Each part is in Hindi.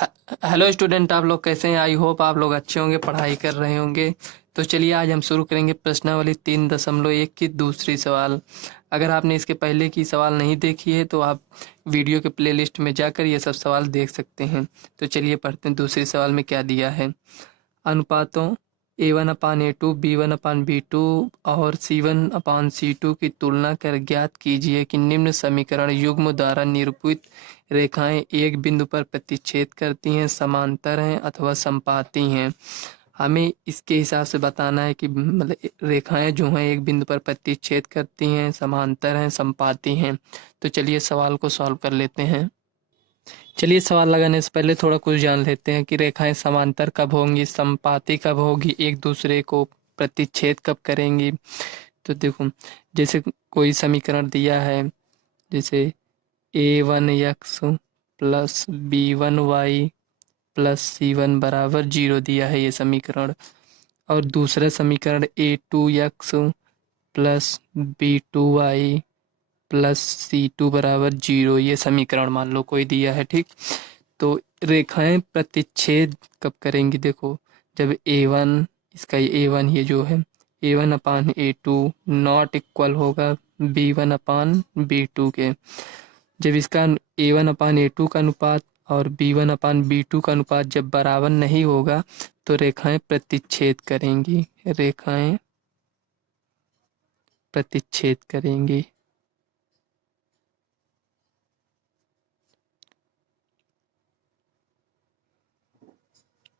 हेलो स्टूडेंट, आप लोग कैसे हैं? आई होप आप लोग अच्छे होंगे, पढ़ाई कर रहे होंगे। तो चलिए आज हम शुरू करेंगे प्रश्नावली 3.1 की दूसरी सवाल। अगर आपने इसके पहले की सवाल नहीं देखी है तो आप वीडियो के प्लेलिस्ट में जाकर ये सब सवाल देख सकते हैं। तो चलिए पढ़ते हैं दूसरी सवाल में क्या दिया है। अनुपातों A1/A2, B1/B2 और C1/C2 की तुलना कर ज्ञात कीजिए कि निम्न समीकरण युग्म द्वारा निरूपित रेखाएं एक बिंदु पर प्रतिच्छेद करती हैं, समांतर हैं अथवा समपाती हैं। हमें इसके हिसाब से बताना है कि मतलब रेखाएं जो हैं एक बिंदु पर प्रतिच्छेद करती हैं, समांतर हैं, समपाती हैं। तो चलिए सवाल को सॉल्व कर लेते हैं। चलिए सवाल लगाने से पहले थोड़ा कुछ जान लेते हैं कि रेखाएं समांतर कब होंगी, समपाती कब होगी, एक दूसरे को प्रतिच्छेद कब करेंगी। तो देखो, जैसे कोई समीकरण दिया है, जैसे A1x plus B1y plus C1 बराबर 0 दिया है ये समीकरण। और दूसरा समीकरण A2x plus B2y plus C2 बराबर 0 ये समीकरण मान लो कोई दिया है, ठीक। तो रेखाएं प्रतिच्छेद कब करेंगी? देखो, जब A1, इसका A1 ये जो है A1/A2 नॉट इक्वल होगा B1/B2 के। जब इसका A1/A2 का अनुपात और B1/B2 का अनुपात जब बराबर नहीं होगा तो रेखाएं प्रतिच्छेद करेंगी, रेखाएं प्रतिच्छेद करेंगी।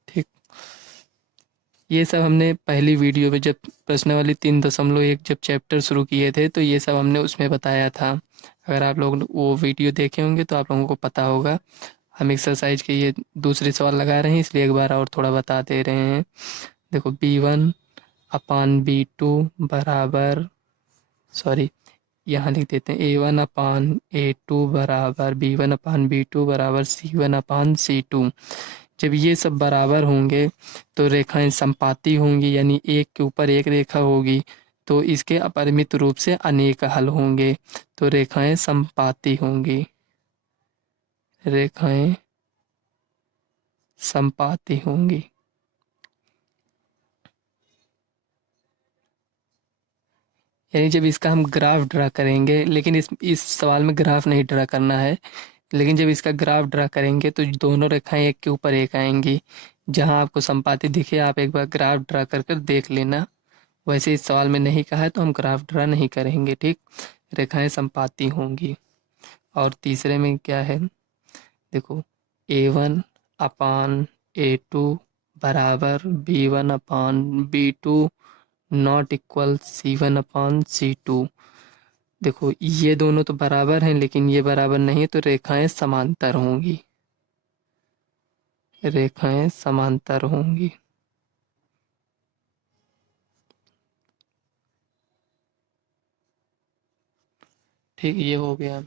ठीक, ये सब हमने पहली वीडियो में जब प्रश्नावली 3.1 जब चैप्टर शुरू किए थे तो ये सब हमने उसमें बताया था। अगर आप लोग वो वीडियो देखे होंगे तो आप लोगों को पता होगा। हम एक्सरसाइज के ये दूसरे सवाल लगा रहे हैं इसलिए एक बार और थोड़ा बता दे रहे हैं। देखो, B1/B2 बराबर, सॉरी यहाँ लिख देते हैं A1/A2 बराबर B1/B2 बराबर C1/C2। जब ये सब बराबर होंगे तो रेखाएं समपाती होंगी, यानी एक के ऊपर एक रेखा होगी तो इसके अपरिमित रूप से अनेक हल होंगे, तो रेखाएं समपाती होंगी, रेखाएं समपाती होंगी। यानी जब इसका हम ग्राफ ड्रा करेंगे, लेकिन इस सवाल में ग्राफ नहीं ड्रा करना है, लेकिन जब इसका ग्राफ ड्रा करेंगे तो दोनों रेखाएं एक के ऊपर एक आएंगी। जहां आपको संपाति दिखे आप एक बार ग्राफ ड्रा कर कर देख लेना। वैसे इस सवाल में नहीं कहा है तो हम ग्राफ ड्रा नहीं करेंगे, ठीक। रेखाएं संपाती होंगी। और तीसरे में क्या है, देखो, A1/A2 बराबर B1/B2 नॉट इक्वल C1/C2। देखो, ये दोनों तो बराबर हैं लेकिन ये बराबर नहीं है तो रेखाएं समांतर होंगी, रेखाएं समांतर होंगी। ठीक, ये हो गया।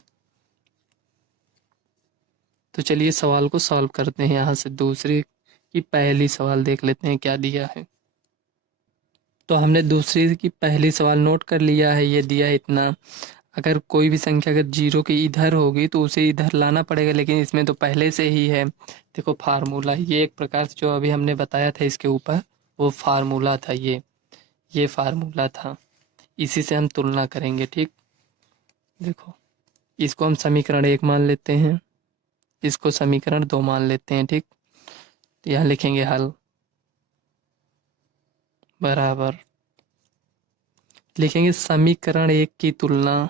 तो चलिए सवाल को सॉल्व करते हैं। यहाँ से दूसरी की पहली सवाल देख लेते हैं क्या दिया है। तो हमने दूसरी की पहली सवाल नोट कर लिया है, ये दिया है इतना। अगर कोई भी संख्या अगर 0 के इधर होगी तो उसे इधर लाना पड़ेगा, लेकिन इसमें तो पहले से ही है। देखो फार्मूला, ये एक प्रकार से जो अभी हमने बताया था इसके ऊपर वो फार्मूला था, ये फार्मूला था। इसी से हम तुलना करेंगे, ठीक। देखो, इसको हम समीकरण 1 मान लेते हैं, इसको समीकरण 2 मान लेते हैं, ठीक। तो यहाँ लिखेंगे हल बराबर, लिखेंगे समीकरण 1 की तुलना,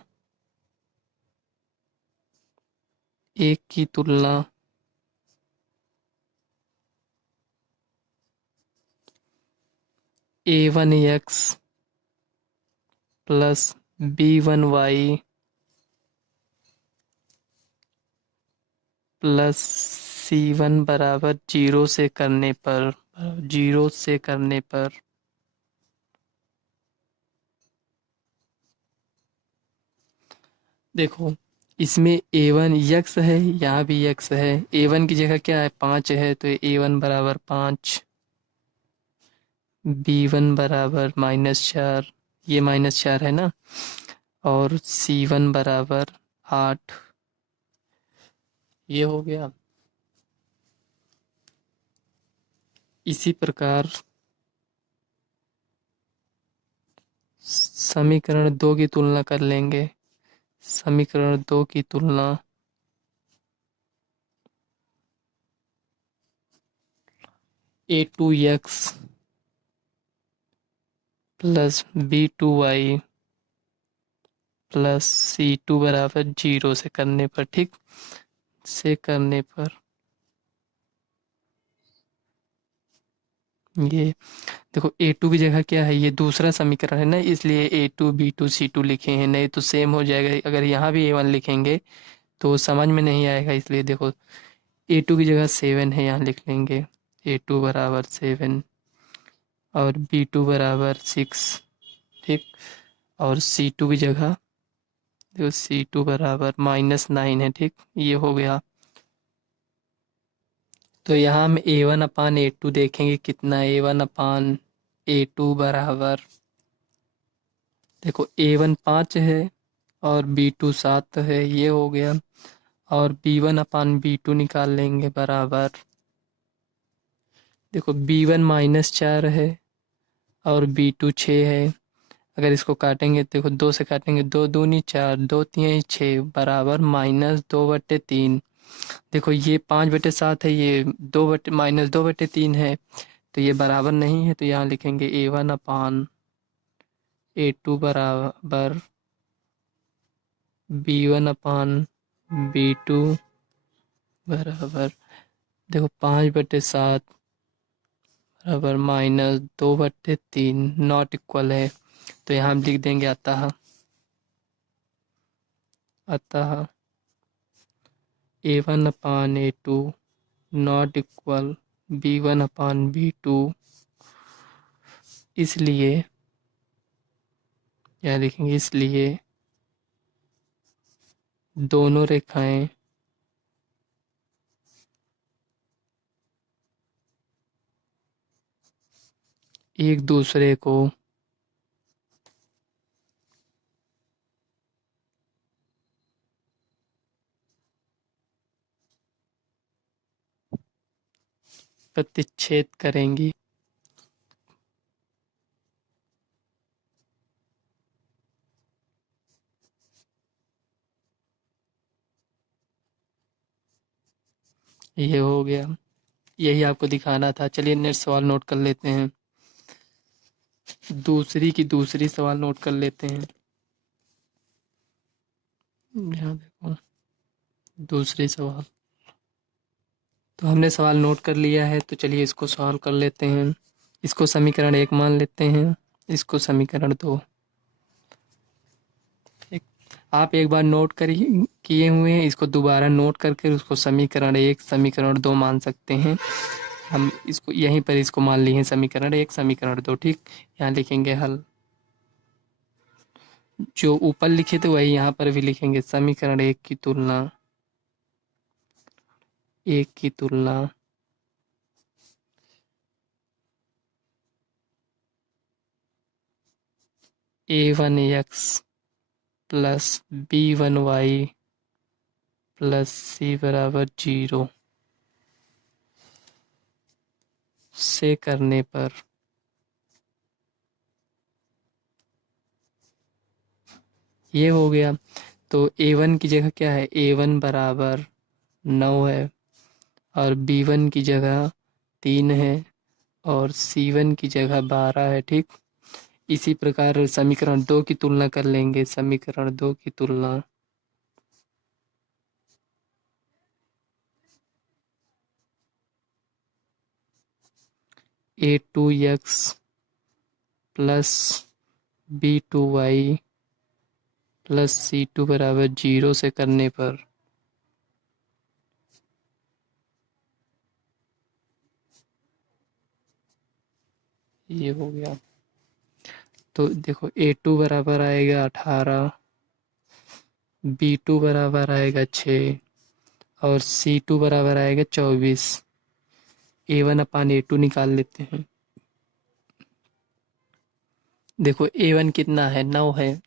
1 की तुलना A1x plus B1y plus C1 बराबर 0 से करने पर, 0 से करने पर देखो, इसमें A1 x है, यहाँ भी x है। A1 की जगह क्या है, 5 है, तो A1 बराबर 5, B1 बराबर -4, ये -4 है ना, और C1 बराबर 8। ये हो गया। इसी प्रकार समीकरण 2 की तुलना कर लेंगे। समीकरण 2 की तुलना a2x plus b2y plus c2 बराबर 0 से करने पर, ठीक, से करने पर ये देखो a2 की जगह क्या है, ये दूसरा समीकरण है ना, इसलिए a2 b2 c2 लिखे हैं, नहीं तो सेम हो जाएगा। अगर यहाँ भी a1 लिखेंगे तो समझ में नहीं आएगा, इसलिए देखो a2 की जगह 7 है, यहाँ लिख लेंगे a2 बराबर 7 और b2 बराबर 6, ठीक। और c2 की जगह देखो c2 बराबर -9 है, ठीक, ये हो गया। तो यहाँ हम a1/a2 देखेंगे कितना, a1/a2 बराबर देखो a1 5 है और b2 7 है, ये हो गया। और b1/b2 निकाल लेंगे बराबर देखो b1 -4 है और b2 6 है। अगर इसको काटेंगे देखो 2 से काटेंगे, 2 दूनी 4, 2 तिहाई 6 बराबर -2/3। देखो ये 5/7 है, ये -2/3 है, तो ये बराबर नहीं है, तो यहाँ लिखेंगे a1/a2 बराबर b1/b2 बराबर देखो 5/7 बराबर -2/3 नॉट इक्वल है, तो यहाँ हम लिख देंगे अतः a1/a2 नॉट इक्वल b1/b2, इसलिए यहाँ लिखेंगे इसलिए दोनों रेखाएं एक दूसरे को प्रतिच्छेद करेंगी। ये हो गया, यही आपको दिखाना था। चलिए नेक्स्ट सवाल नोट कर लेते हैं, दूसरी सवाल नोट कर लेते हैं। यहाँ देखो दूसरी सवाल, तो हमने सवाल नोट कर लिया है, तो चलिए इसको सॉल्व कर लेते हैं। इसको समीकरण 1 मान लेते हैं, इसको समीकरण 2। आप एक बार नोट करिए किए हुए हैं, इसको दोबारा नोट करके उसको समीकरण 1 समीकरण 2 मान सकते हैं। हम इसको यहीं पर इसको मान लिए हैं समीकरण 1 समीकरण 2, ठीक। यहाँ लिखेंगे हल, जो ऊपर लिखे थे वही यहाँ पर भी लिखेंगे। समीकरण 1 की तुलना a1x plus b1y plus c बराबर 0 से करने पर ये हो गया। तो a1 की जगह क्या है, a1 बराबर 9 है और b1 की जगह 3 है और c1 की जगह 12 है, ठीक। इसी प्रकार समीकरण 2 की तुलना कर लेंगे। समीकरण 2 की तुलना a2x plus b2y plus c2 बराबर 0 से करने पर ये हो गया। तो देखो a2 बराबर आएगा 18, b2 बराबर आएगा 6 और c2 बराबर आएगा 24। a1/a2 निकाल लेते हैं। देखो a1 कितना है, 9 है,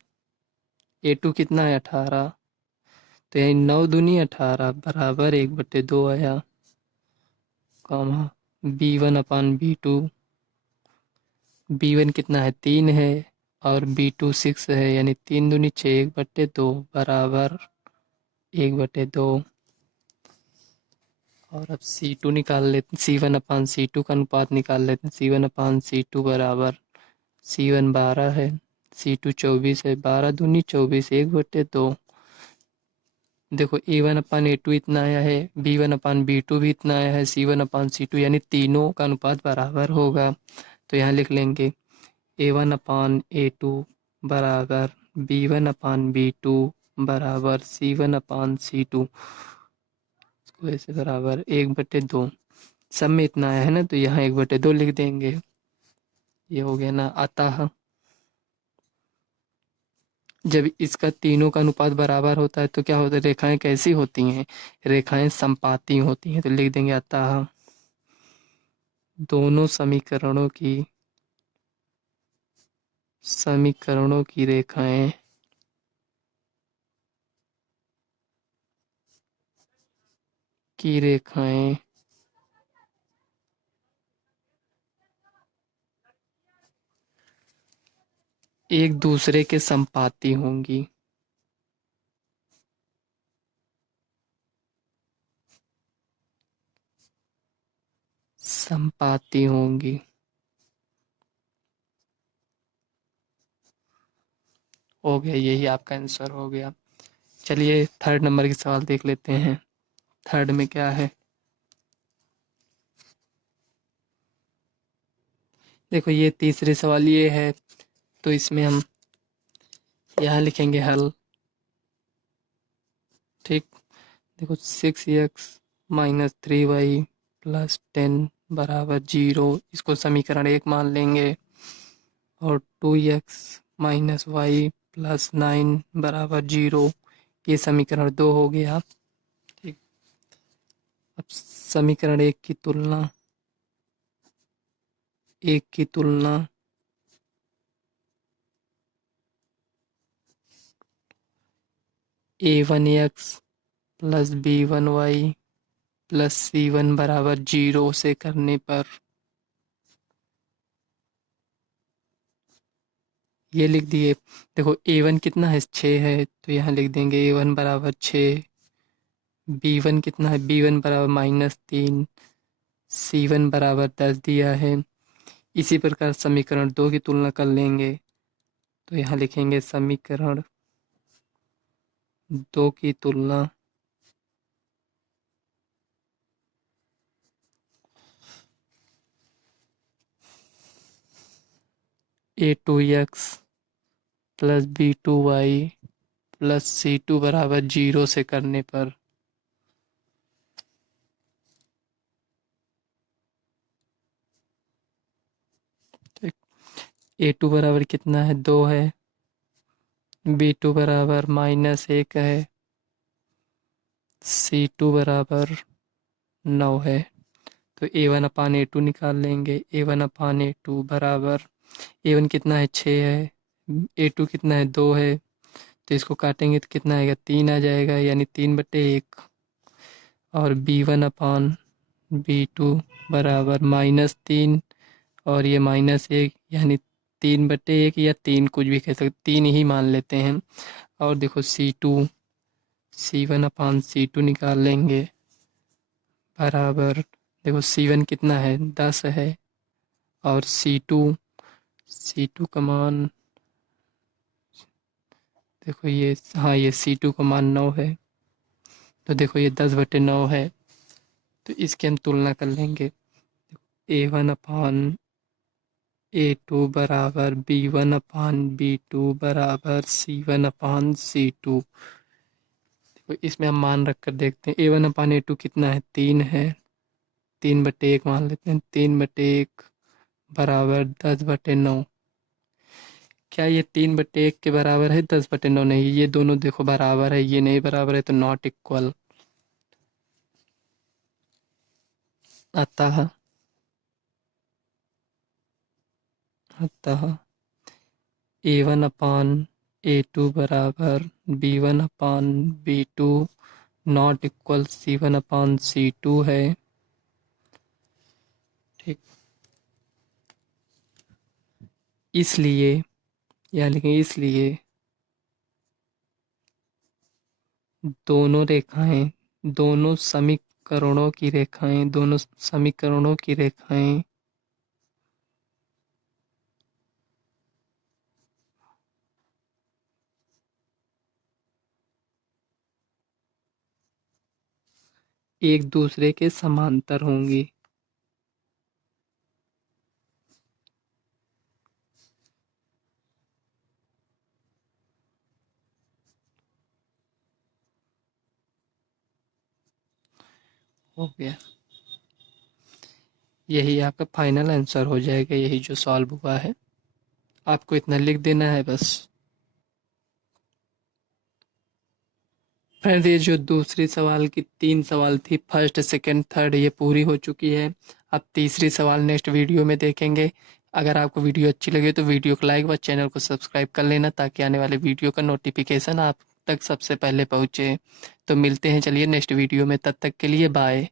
a2 कितना है 18, तो यही 9 दूनी 18 बराबर 1/2 आया, कॉमा B1/B2। B1 कितना है 3 है और B2 6 है, यानी 3 दूनी 6 1/2 बराबर 1/2। और अब C2 निकाल लेते, C1/C2 का अनुपात निकाल लेते हैं। C1/C2 बराबर C1 12 है, C2 24 है, 12 दूनी 24 1/2। देखो A1/A2 इतना आया है, B1/B2 भी इतना आया है, C1/C2, यानी तीनों का अनुपात बराबर होगा। तो यहाँ लिख लेंगे A1/A2 बराबर B1/B2 बराबर C1/C2, इसको ऐसे बराबर 1/2। सब में इतना आया है ना, तो यहाँ 1/2 लिख देंगे। ये हो गया ना। अतः जब इसका तीनों का अनुपात बराबर होता है तो क्या होता है, रेखाएं कैसी होती हैं, रेखाएं समपाती होती हैं। तो लिख देंगे अतः दोनों समीकरणों की रेखाएं एक दूसरे के समपाती होंगी। समपाती होंगी। हो गया, यही आपका आंसर हो गया। चलिए थर्ड नंबर की सवाल देख लेते हैं। थर्ड में क्या है, देखो ये तीसरे सवाल ये है, तो इसमें हम यहाँ लिखेंगे हल। ठीक, देखो 6x माइनस 3y प्लस 10 बराबर 0, इसको समीकरण 1 मान लेंगे। और 2x माइनस वाई प्लस 9 बराबर 0, ये समीकरण 2 हो गया। ठीक, अब समीकरण 1 की तुलना A1x plus B1y plus C1 बराबर 0 से करने पर ये लिख दिए। देखो A1 कितना है 6 है, तो यहाँ लिख देंगे A1 बराबर 6। B1 कितना है, B1 बराबर -3, C1 बराबर 10 दिया है। इसी प्रकार समीकरण 2 की तुलना कर लेंगे, तो यहाँ लिखेंगे समीकरण 2 की तुलना A2x plus B2y plus C2 बराबर 0 से करने पर A2 बराबर कितना है 2 है, B2 बराबर -1 है, C2 बराबर 9 है। तो A1/A2 निकाल लेंगे। A1/A2 बराबर A1 कितना है 6 है, A2 कितना है 2 है, तो इसको काटेंगे तो कितना आएगा 3 आ जाएगा, यानी 3/1। और B1/B2 बराबर -3 और ये -1, यानी 3/1 या 3 कुछ भी कह सकते, 3 ही मान लेते हैं। और देखो C1/C2 निकाल लेंगे बराबर, देखो C1 कितना है 10 है और C2 का मान, देखो ये, हाँ ये C2 का मान 9 है, तो देखो ये 10/9 है। तो इसकी हम तुलना कर लेंगे। A1/A2 बराबर B1/B2 बराबर C1/C2। देखो इसमें हम मान रख कर देखते हैं। A1/A2 कितना है 3 है, 3/1 मान लेते हैं, 3/1 बराबर 10/9। क्या ये 3/1 के बराबर है 10/9? नहीं, ये दोनों देखो बराबर है, ये नहीं बराबर है, तो नॉट इक्वल। अतः A1/A2 बराबर B1/B2 नॉट इक्वल C1/C2 है। ठीक। इसलिए यहाँ लिखेंगे इसलिए दोनों रेखाएं, दोनों समीकरणों की रेखाएं, दोनों समीकरणों की रेखाएं एक दूसरे के समांतर होंगी। हो गया, यही आपका फाइनल आंसर हो जाएगा, यही जो सॉल्व हुआ है। आपको इतना लिख देना है बस। फ्रेंड्स, ये जो दूसरी सवाल की 3 सवाल थी, फर्स्ट सेकंड थर्ड, ये पूरी हो चुकी है। अब तीसरी सवाल नेक्स्ट वीडियो में देखेंगे। अगर आपको वीडियो अच्छी लगे तो वीडियो को लाइक व चैनल को सब्सक्राइब कर लेना, ताकि आने वाले वीडियो का नोटिफिकेशन आप तक सबसे पहले पहुँचे। तो मिलते हैं चलिए नेक्स्ट वीडियो में, तब तक के लिए बाय।